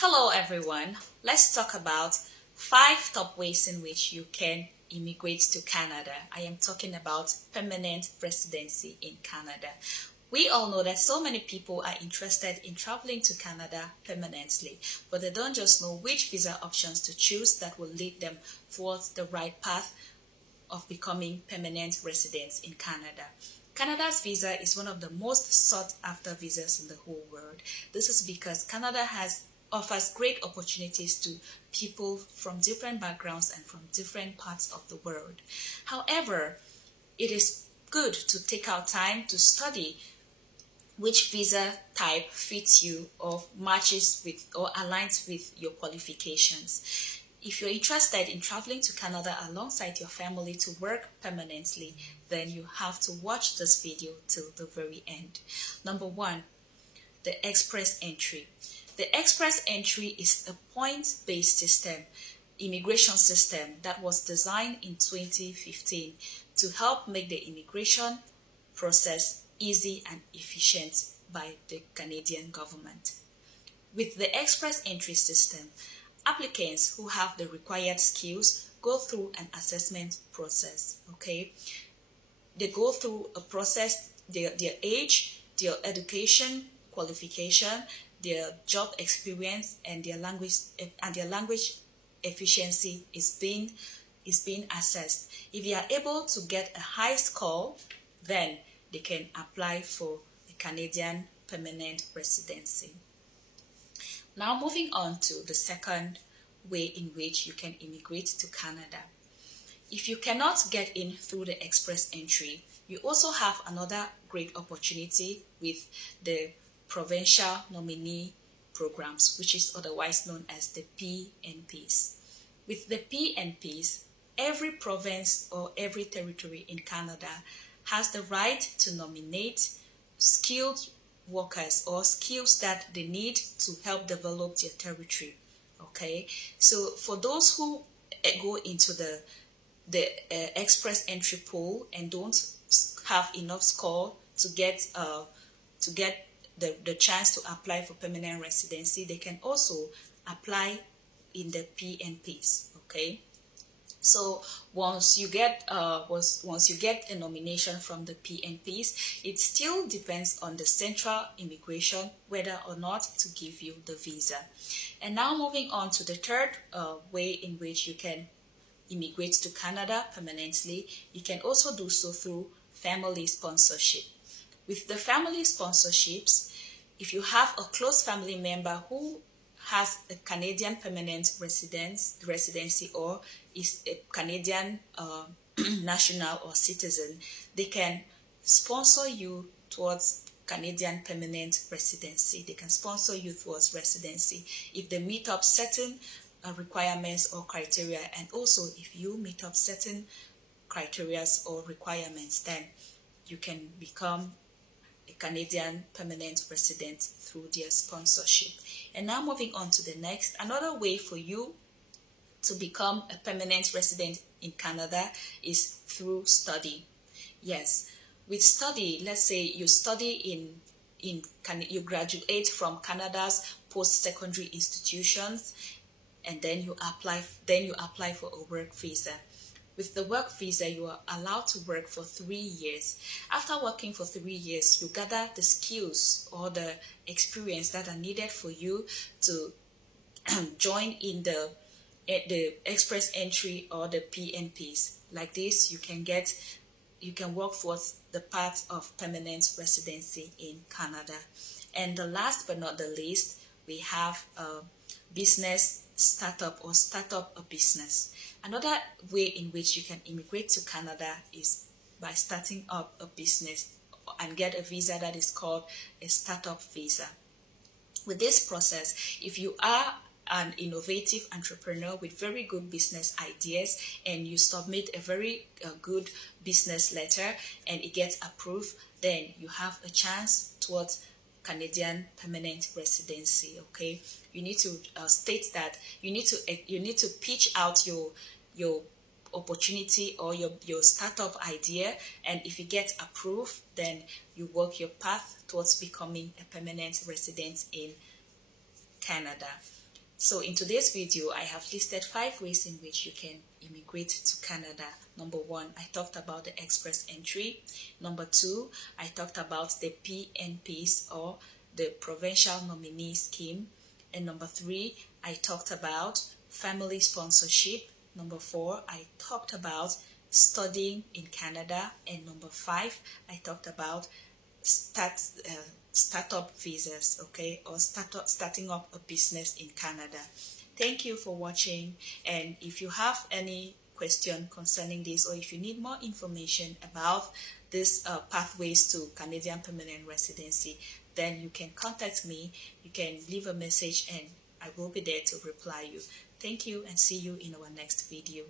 Hello everyone. Let's talk about 5 top ways in which you can immigrate to Canada. I am talking about permanent residency in Canada. We all know that so many people are interested in traveling to Canada permanently, but they don't just know which visa options to choose that will lead them towards the right path of becoming permanent residents in Canada. Canada's visa is one of the most sought after visas in the whole world. This is because Canada offers great opportunities to people from different backgrounds and from different parts of the world. However, it is good to take out time to study which visa type fits you or matches with or aligns with your qualifications. If you're interested in traveling to Canada alongside your family to work permanently, then you have to watch this video till the very end. Number 1, the express entry. The express entry is a point-based immigration system that was designed in 2015 to help make the immigration process easy and efficient by the Canadian government. With the express entry system, applicants who have the required skills go through an assessment process, okay? They go through a process, their age, their education, qualification, their job experience, and their language efficiency is being assessed. If you are able to get a high score, then they can apply for a Canadian permanent residency. Now moving on to the second way in which you can immigrate to Canada. If you cannot get in through the express entry, you also have another great opportunity with the Provincial Nominee Programs, which is otherwise known as the PNPs. With the PNPs, every province or every territory in Canada has the right to nominate skilled workers or skills that they need to help develop their territory. Okay, so for those who go into the express entry pool and don't have enough score to get the chance to apply for permanent residency, they can also apply in the PNPs. Okay, so once you get a nomination from the PNPs, it still depends on the central immigration whether or not to give you the visa. And now moving on to the third way in which you can immigrate to Canada permanently, you can also do so through family sponsorship. With the family sponsorships, if you have a close family member who has a Canadian permanent residency or is a Canadian national or citizen, they can sponsor you towards Canadian permanent residency. They can sponsor you towards residency if they meet up certain requirements or criteria, and also if you meet up certain criteria or requirements, then you can become a Canadian permanent resident through their sponsorship. And now moving on to the next, another way for you to become a permanent resident in Canada is through study. Yes, with study, let's say you study you graduate from Canada's post-secondary institutions, and then you apply for a work visa. With the work visa, you are allowed to work for 3 years. After working for 3 years, you gather the skills or the experience that are needed for you to join in the express entry or the PNPs. Like this, you can work for the path of permanent residency in Canada. And the last but not the least, we have business startup or start up a business. Another way in which you can immigrate to Canada is by starting up a business and get a visa that is called a startup visa. With this process, if you are an innovative entrepreneur with very good business ideas and you submit a very good business letter and it gets approved, then you have a chance towards Canadian permanent residency. Okay, you need to state that you need to pitch out your opportunity or your startup idea, and if it gets approved, then you work your path towards becoming a permanent resident in Canada. So in today's video, I have listed 5 ways in which you can immigrate to Canada. Number 1, I talked about the express entry. Number 2, I talked about the PNPs, or the Provincial Nominee Scheme. And number 3, I talked about family sponsorship. Number 4, I talked about studying in Canada. And number 5, I talked about startup visas, okay, or starting up a business in Canada. Thank you for watching, and if you have any question concerning this, or if you need more information about this pathways to Canadian permanent residency, then you can contact me. You can leave a message and I will be there to reply you. Thank you, and see you in our next video.